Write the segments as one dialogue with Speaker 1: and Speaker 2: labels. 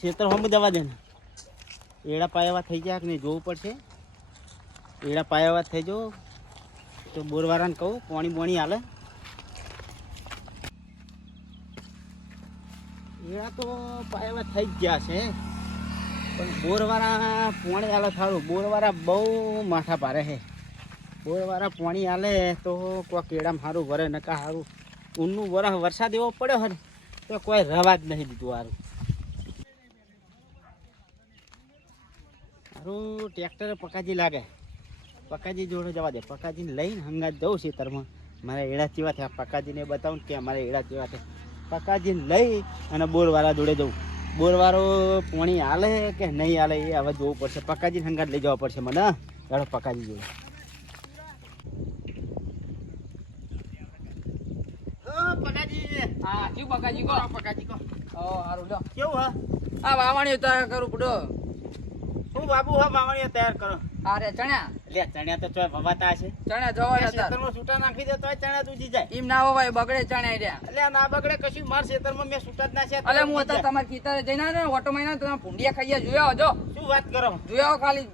Speaker 1: ખેતર હોમ દવા દેના એડા પાયાવા થઈ ગયા કે નહીં જોવું પડશે. એડા પાયાવા થઈ જો. તો બોરવારાને કહું, પાણી બોણી હાલે. એડા તો પાયાવા થઈ ગયા છે. પણ બોરવાળા પાણી હાલે સારું. બોરવાળા બહુ માથા પારે છે. બોરવાળા પાણી હાલે તો કોઈ કેળામાં સારું વરે, નકા સારું ઊનનું વરસ વરસાદ એવો પડ્યો હોય તો કોઈ રવા જ નહીં દીધું સારું સારું ટ્રેક્ટર પકાજી લાગે. પકાજી જોડે જવા દે. પકાજીને લઈને હંગાત જવું ખેતરમાં મારે એડા ચેવા થયા? પકાજીને બતાવું કે મારા એડા ચેવા થયા. પકાજીને લઈ અને બોરવાળા જોડે જવું બોરવાળો પાણી હાલે કે નહીં હાલે એ હવે જોવું પડશે. પકાજીને હંગાત લઈ જવા પડશે મને. ચાલો પકાજી જોડે પકાજી.
Speaker 2: કો.
Speaker 1: પકાજી કહો
Speaker 2: ઓ હારું લો
Speaker 1: કેવું હા?
Speaker 2: આ વાવણી ઉતાર કરું પડો
Speaker 1: હું બાબુ હા માવણીઓ તૈયાર કરો.
Speaker 2: અરે ચણ્યા.
Speaker 1: લે ચણ્યા તો ચોય ભવાતા છે
Speaker 2: ચણ્યા જવા
Speaker 1: ખેતરમાં સૂટા નાખી દે તોય ચણા દૂધી જાય.
Speaker 2: એમ ના હોય બગડે ચણ્યા રહ્યા.
Speaker 1: એટલે ના બગડે કશું માર ખેતરમાં મેં સૂટા જ છે
Speaker 2: અલે
Speaker 1: તોય
Speaker 2: હું હતા તમારા ખેતરે જઈને ને ઓટો મહિના તમે ભૂંડિયા ખાઈએ જોયા હજો
Speaker 1: શું વાત કરો?
Speaker 2: જોયા ખાલી.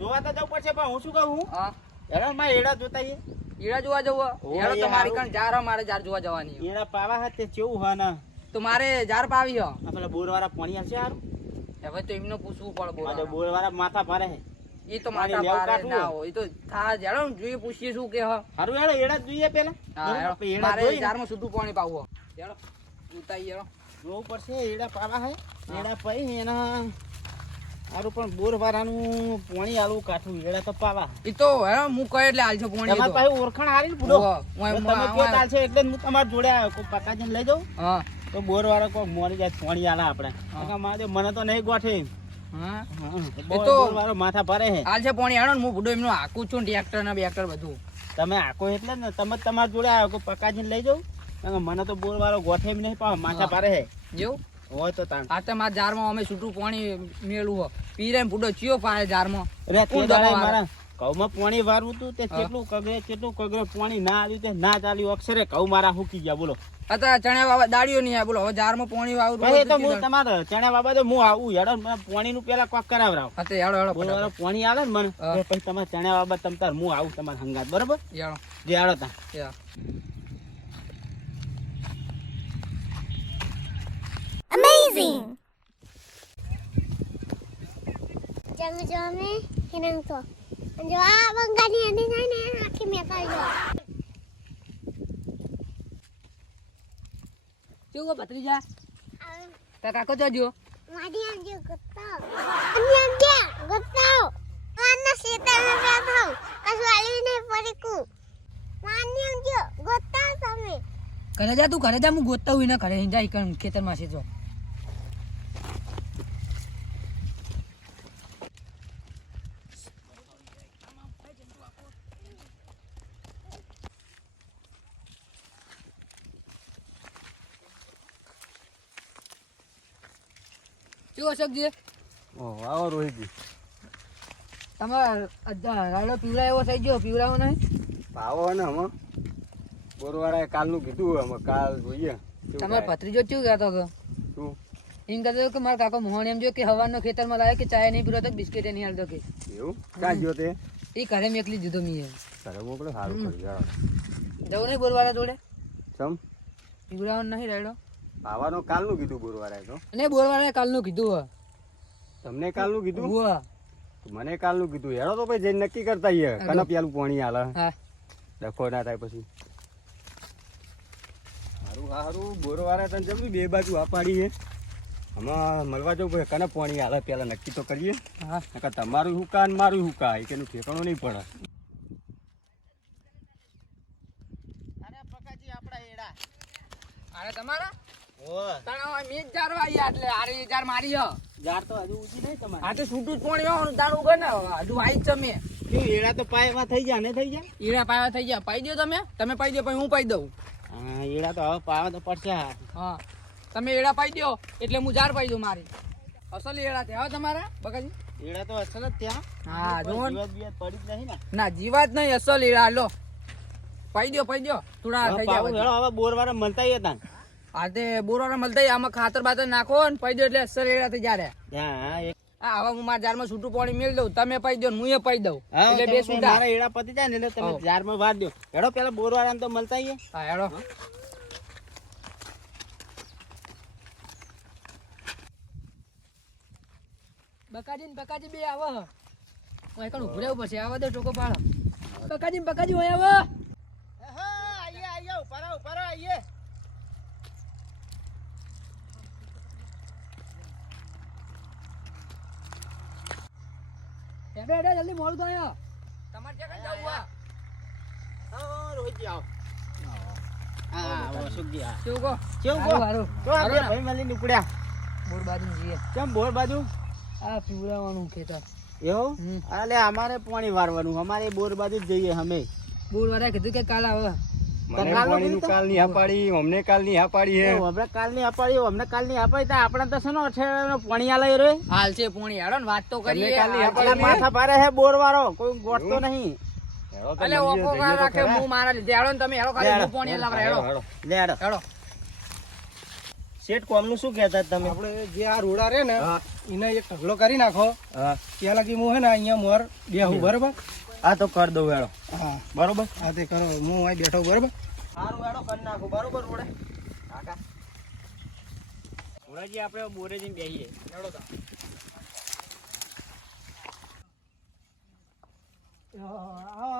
Speaker 1: જોવા તો જવું પડશે પણ હું શું કહું?
Speaker 2: હા?
Speaker 1: હેરાનમાં એડા જોતા
Speaker 2: એડા જોવા જવું
Speaker 1: એડો
Speaker 2: હેડો તો મારી કણ જાર હે, મારે જાર જોવા જવાની
Speaker 1: એડા પાવા હાથે કેવું હા ના
Speaker 2: તો મારે જાર પાવી હો.
Speaker 1: પેલા બોરવાળા પાણી આવશે હારું.
Speaker 2: હવે તો એમને પૂછવું પડે
Speaker 1: તો માથા ભારે છે.
Speaker 2: એ તો
Speaker 1: પાણી
Speaker 2: માતા
Speaker 1: લેવું
Speaker 2: પારે
Speaker 1: કાઢવું
Speaker 2: ના
Speaker 1: હોય.
Speaker 2: હોય. એ તો થા જાડો જોઈએ પૂછીએ શું કે હ.
Speaker 1: હારું હેડો એડા જોઈએ પેલા.
Speaker 2: હા, હેડો.
Speaker 1: બરોબર? એડા
Speaker 2: મારે પાણી પાવું હો. ઉતાઈ હેડો.
Speaker 1: જોવું પડશે એડા પાવા હે. એડા પાઈ એના. હારું પણ આલું કાઠું એડા તો પાવા
Speaker 2: એ તો હેડો હું કહે એટલે પાણી
Speaker 1: તમારી. પાસે ઓળખાણ હારી ને
Speaker 2: હું તમારે
Speaker 1: તમે
Speaker 2: હું
Speaker 1: ચાલશે એટલે હું તમારા જોડે આવ્યો પકાજીને લઈ જાઉં?
Speaker 2: હા.
Speaker 1: તો બોર વાળા કોઈ મોરી જાય પાણી આલા આપણે. મારે મને તો નહીં ગોઠે. માથા ભરે છે.
Speaker 2: હાલશે પાણી હેડો ને હું બુડો એમનું આકું છું ટ્રેક્ટર ને બેક્ટર બધું.
Speaker 1: તમે આકો એટલે ને તમે તમારા જોડે આવ્યો કોઈ પકાજીને લઈ જાઉં મને તો બોર વાળો ગોઠે એમ નહીં પણ માથા
Speaker 2: હા.
Speaker 1: ભરે છે.
Speaker 2: જેવું
Speaker 1: હોય તો તાણ.
Speaker 2: આ તો મારા જારમાં અમે છૂટું પાણી મેળવું પીરે બુડો ચિયો પાડે જારમાં.
Speaker 1: રે તે મારા ઘઉંમાં પાણી વારવું તું તે કેટલું કગરે કેટલું કગરે પાણી ના આવ્યું તે ના ચાલ્યું. અક્ષરે કઉ મારા હુકી ગયા બોલો.
Speaker 2: અતા ચણ્યા બાબા દાડીઓ નહીં બોલો. હવે જારમાં પાણી વાવું
Speaker 1: એ તો હું તમારે ચણા બાબા હું આવું. હેડો પાણી નું પેલા કોક કરાવરાવ.
Speaker 2: હા તો હેડો હેડો
Speaker 1: બોલો પાણી આવે ને મને. પછી તમારે ચણા બાબા તમ તાર હું આવું તમારા હંગાત બરોબર?
Speaker 2: હેડો.
Speaker 1: જે હેડો તા.
Speaker 3: Amazing! Jangan jome hinang to. Ah bang gani ani nai nai akhi me kal jo.
Speaker 2: કેવું ભત્રીજા તાર કાકો જોજો
Speaker 3: Madi anjo gotau. Ani anje gotau. Mana sita me betau. Kasuali ne pariku. Mani anjo gotau same.
Speaker 2: ઘરે જા તું ઘરે જા હું ગોતતા હોય ને ઘરે જાય ખેતરમાં છે જો શું અશોકજી
Speaker 1: ઓહ આવો રોહિતજી.
Speaker 2: તમારે રાડો પીવડાવ્યો થઈ ગયો પીવડાવો નહીં?
Speaker 4: ભાવો ને હમ બોરવાળાએ કાલનું કીધું અમે કાલ જોઈએ. કેવું
Speaker 2: તમારો
Speaker 4: થાય.
Speaker 2: શું કહેતો હતો?
Speaker 4: શું?
Speaker 2: એમ કહેતો કે મારા કાકો મોહન એમ જો કે હવાનો ખેતરમાં લાવે કે ચાય નહીં પીરો તો બિસ્કિટ નહીં હાલતો કે.
Speaker 4: એવું? ક્યાં ગયો તે?
Speaker 2: એ ઘરે મેકલી દીધો મીએ
Speaker 4: ઘરે મોકલો સારું
Speaker 2: હમ.
Speaker 4: કરી
Speaker 2: જવું નહીં બોલવાળા જોડે?
Speaker 4: સમ
Speaker 2: પીવડાવવાનું નહીં રાયડો?
Speaker 4: ભાવાનું કાલનું કીધું બોરવાળાએ તો.
Speaker 2: અને બોલવાળાએ કાલનું કીધું
Speaker 4: તમને કાલનું કીધું?
Speaker 2: હુઆ
Speaker 4: મને કાલનું કીધું. હેડો તો ભાઈ જઈને નક્કી કરતા
Speaker 2: હાલો.
Speaker 4: કને પેલું પાણી હાલે ડખો ના થાય પછી. સારું સારું બોરવાળા તને જબરી બે બાજુ આ પાડી છે? આમાં મળવા જવું પડે. કને પાણી હાલે પેલા નક્કી તો કરીએ.
Speaker 2: હા.
Speaker 4: તમારું હુકા ને મારું હુકા એ કેનું ઠેકાણું નહીં પડે.
Speaker 1: અરે પકાજી આપણા એડા.
Speaker 2: અરે તમારા? મેં જાર વાઈ એટલે આરે જાર મારી
Speaker 1: જાર તો હજુ ઊંચી નહીં તમારે.
Speaker 2: આ તો છૂટું જ પોણી હોવાનું તાર ઉગર ને હજુ વાઈ જ તમે
Speaker 1: એડા તો પાયમાં થઈ જાય ને થઈ જાય
Speaker 2: ઈડા પાવા થઈ ગયા. પાઈ દો તમે? તમે પાઈ દો પછી હું પાઈ દઉં?
Speaker 1: હા એડા તો હવે પાવા તો પડશે હા.
Speaker 2: તમે એડા પાઈ દો એટલે હું જાર પાઈ દઉં મારી. અસલ એડા થયા હવે તમારા બકાજી
Speaker 1: એડા તો અસલ જ ત્યાં
Speaker 2: હા
Speaker 1: કોઈ
Speaker 2: જો
Speaker 1: જીવાત પડી જ નહીં ને.
Speaker 2: ના જીવાત નહીં અસલ એડા. લો. પાઈ દો પાઈ દો થોડા થઈ
Speaker 1: ગયા હવે બોરવાળા મળતા હતા
Speaker 2: આ તે બોરવાળા મળતા આમાં ખાતર બાતર નાખો ને પૈ દો એટલે એડા થઈ જારે
Speaker 1: હા
Speaker 2: હવે હું મારા જારમાં છૂટું પાણી મેળ દઉં. તમે પાઈ દો હું એ પૈ દઉં. એટલે બે
Speaker 1: બે મારા એડા પતી જાય ને એટલે તમે જારમાં વાર દો. હેડો પેલા બોર તો મળતા આઈએ.
Speaker 2: હા હેડો. બકાજી ને બકાજી બે આવો. હું એકણ ઉભું રહેવું પડશે. આવા દો ટોકો પાડો. બકાજી ને બકાજી હોય આવો.
Speaker 1: આઈએ આઈએ ઉપર આવો, ઉપર આવો, આઈએ.
Speaker 2: હેડો હેડો જલ્દી મોડું થયો તમારે ક્યાં કઈ જવું
Speaker 1: હા, રોહિતજી આવો. આ
Speaker 2: આ.
Speaker 1: અમારે પાણી વારવાનું. અમારે બોર બાજુ જ જઈએ અમે.
Speaker 2: બોર વાળા કીધું કે કાલ આવે.
Speaker 4: મને પાણીનું
Speaker 1: કીધું?
Speaker 4: કાલની હા અમને કાલની હા પાડી હે.
Speaker 1: તો હમણાં કાલની અપાડી અમને કાલની અપાડી તો આપણે તો છે ને અઠવાડિયાનો આલે રે
Speaker 2: હાલ છે પોણી હેડો ને વાત તો કરીએ.
Speaker 4: કાલની
Speaker 2: હાલ
Speaker 1: પેલા માથા ભારે હે બોર વાળો કોઈ ગોઠતો નહીં.
Speaker 2: અલે ઓકો
Speaker 4: જઈએ
Speaker 2: રાખે હું મારા લીધે. હેડો ને તમે હેડો ખાલી પોણી લાવરા હેડો
Speaker 4: હેડો.
Speaker 1: લે હેડો.
Speaker 2: હેડો.
Speaker 1: શેઠ કોમનું શું કહેતા તમે?
Speaker 5: આપણે જે આ રોડા રે ને એને એક ઢગલો કરી નાખો. ત્યાં લગી હું હે ને અહીંયા મોર બેહું. બરાબર?
Speaker 1: આ તો કર દઉં વેળો.
Speaker 5: હા.
Speaker 1: બરોબર?
Speaker 5: હા તે કરો હું અહીં બેઠો બરોબર?
Speaker 1: સારું વેળો કરી નાખું બરોબર રોડે કાકા. રોડાજી આપણે બોરે જઈને બેહીએ.
Speaker 5: આવો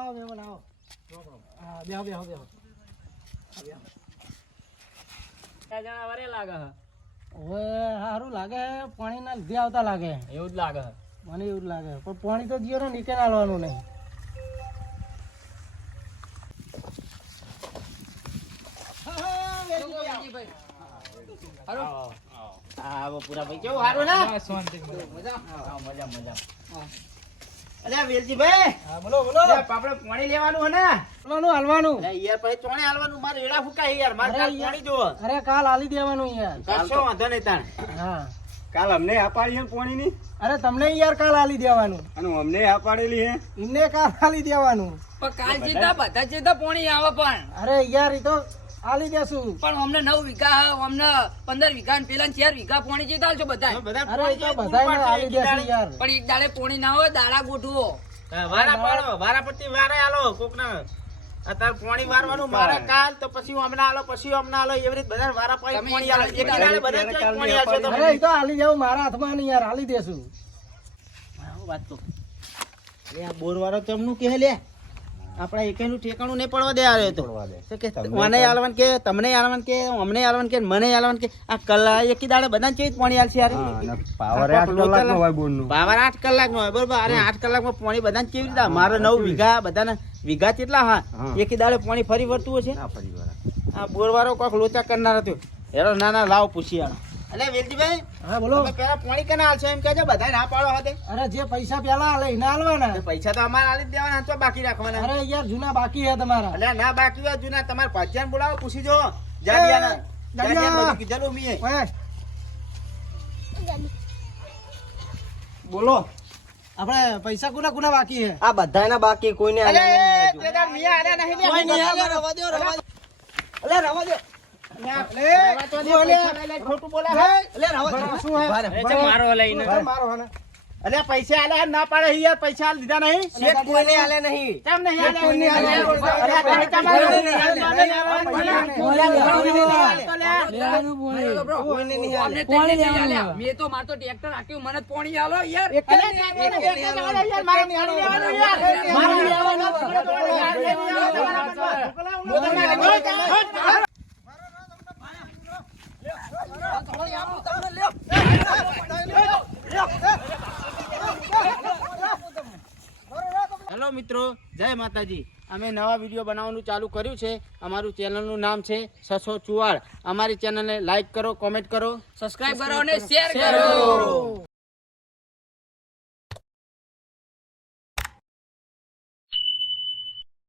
Speaker 5: આવો મહેમાન આવો. હા બેહો બેહો બેહો. હવે સારું લાગે પાણીના લીધે આવતા લાગે.
Speaker 2: એવું જ લાગે
Speaker 5: મને એવું જ લાગે પણ પાણી તો જીરો નીચે નાલવાનું નહીં.
Speaker 2: હાલો
Speaker 1: આવો પૂરા ભાઈ કેવું સારું ને હા, મજા મજા અલ્યા વેલજીભાઈ
Speaker 5: હા બોલો. બોલો
Speaker 1: આપણે પાણી લેવાનું હે ને
Speaker 5: હાલવાનું હાલવાનું
Speaker 1: યાર પછી ચોણે હાલવાનું મારે એડા ફૂકાય યાર મારે
Speaker 5: અરે
Speaker 1: પાણી જોવો
Speaker 5: અરે કાલ આલી દેવાનું યાર
Speaker 1: કશો વાંધો નહીં તાણ
Speaker 5: હા
Speaker 4: કાલ અમને હા પાડી પોણી પાણીની
Speaker 5: અરે તમને યાર કાલ આલી દેવાનું
Speaker 4: અને અમને અપાડેલી હે
Speaker 5: એમને કાલ આલી દેવાનું
Speaker 2: પણ કાલ જીતા બધા જીતા પોણી આવે પણ.
Speaker 5: અરે યાર એ તો આલી દેશું.
Speaker 2: પણ અમને નવ વીઘા અમને પંદર વીઘા પેલા ચાર વીઘા પોણી જીતા છો બધા
Speaker 1: બધા
Speaker 5: અરે એ તો
Speaker 1: પાણી એક
Speaker 5: યાર.
Speaker 2: પણ એક દાડે પોણી ના હોય દાડા ગોઠવો.
Speaker 1: વારા પાડો વારા પછી વારે આલો કોકના. અત્યારે પાણી વારવાનું મારા કાલ તો પછી હું હમણાં આલો પછી હમણાં આલો. એવી રીતે બધા વારા પાડી પાણી આલો.
Speaker 2: એક
Speaker 1: એક દાડે બધા
Speaker 4: એક
Speaker 1: ચોય
Speaker 4: દાડે
Speaker 5: અરે તો આલી દેવું મારા હાથમાં નહીં યાર આલી દેશું.
Speaker 1: વાત તો લે આ બોર વાળો કે લે. આપણા એકેનું ઠેકાણું નહીં પડવા દે આવે તો. કે મને આલવાન કે તમને આલવાન કે અમને આલવાન કે મને આલવાન કે આ કલા એક દાડે બધા ચેવી પાણી આલશે યાર?
Speaker 4: પાવર આઠ કલાકનો હોય બોરનું.
Speaker 1: પાવર આઠ કલાક નો હોય બરોબર. અરે આઠ કલાકમાં પાણી બધા કેવી રીતે? મારે નવ વીઘા બધાને વીઘા કેટલા? હા એકી દાડે પાણી ફરી વળતું હશે?
Speaker 4: ના
Speaker 1: આ બોરવારો કોઈક લોચા કરનાર હતો. એરો ના ના લાવ પૂછી આનો અલે વેલજીભાઈ
Speaker 5: હા બોલો.
Speaker 1: તમે પેલા પાણી કેના આલશો એમ કહેજો બધાય ના પાડો હાથે.
Speaker 5: અરે જે પૈસા પેલા આલે એને આલવાના
Speaker 1: પૈસા તો અમારે આલી જ દેવાના તો બાકી રાખવાના.
Speaker 5: અરે યાર જૂના બાકી હે તમારા.
Speaker 1: અલે ના બાકી હોય જૂના. તમારે ભાજ્યાન બોલાવો પૂછી જો જાડિયાના.
Speaker 5: જાડિયા.
Speaker 1: જાડિયાને કીધેલું મીએ.
Speaker 5: બોલો. આપણે પૈસા કુના કુના બાકી હે?
Speaker 4: આ બધાયના બાકી કોઈને
Speaker 1: અલે
Speaker 4: આલ્યા નહીં
Speaker 1: તે દાડ મિયા આલ્યા નહીં લે.
Speaker 5: કોઈ નહીં રવા દ્યો, રવા દ્યો. અલે રવા.
Speaker 1: દે,
Speaker 5: અલે.
Speaker 1: અલે પૈસા આલ્યા ના પાડે યાર પૈસા આલ દીધા નહીં
Speaker 5: શેઠ કોઈને આલે નહીં
Speaker 1: કેમ નહીં આલ્યા?
Speaker 5: કોઈ નહીં આલ્યા.
Speaker 1: અરે તમારે નહીં.
Speaker 5: કોઈને નહીં આલે.
Speaker 2: તો નહીં આલ્યા. મેં તો માર તો ટ્રેક્ટર હાંક્યું, મને પોણી આલો યાર
Speaker 5: એક જ
Speaker 1: યાર, મારે નહીં આલવાનું યાર. મારે નહીં આલવાનું. હેલો મિત્રો જય માતાજી. અમે નવા વીડિયો બનાવવાનું ચાલુ કર્યું છે. અમારું ચેનલનું નામ છે સસો ચુવાડ અમારી ચેનલને લાઈક કરો કોમેન્ટ કરો
Speaker 2: સબસ્ક્રાઇબ કરો અને શેર કરો.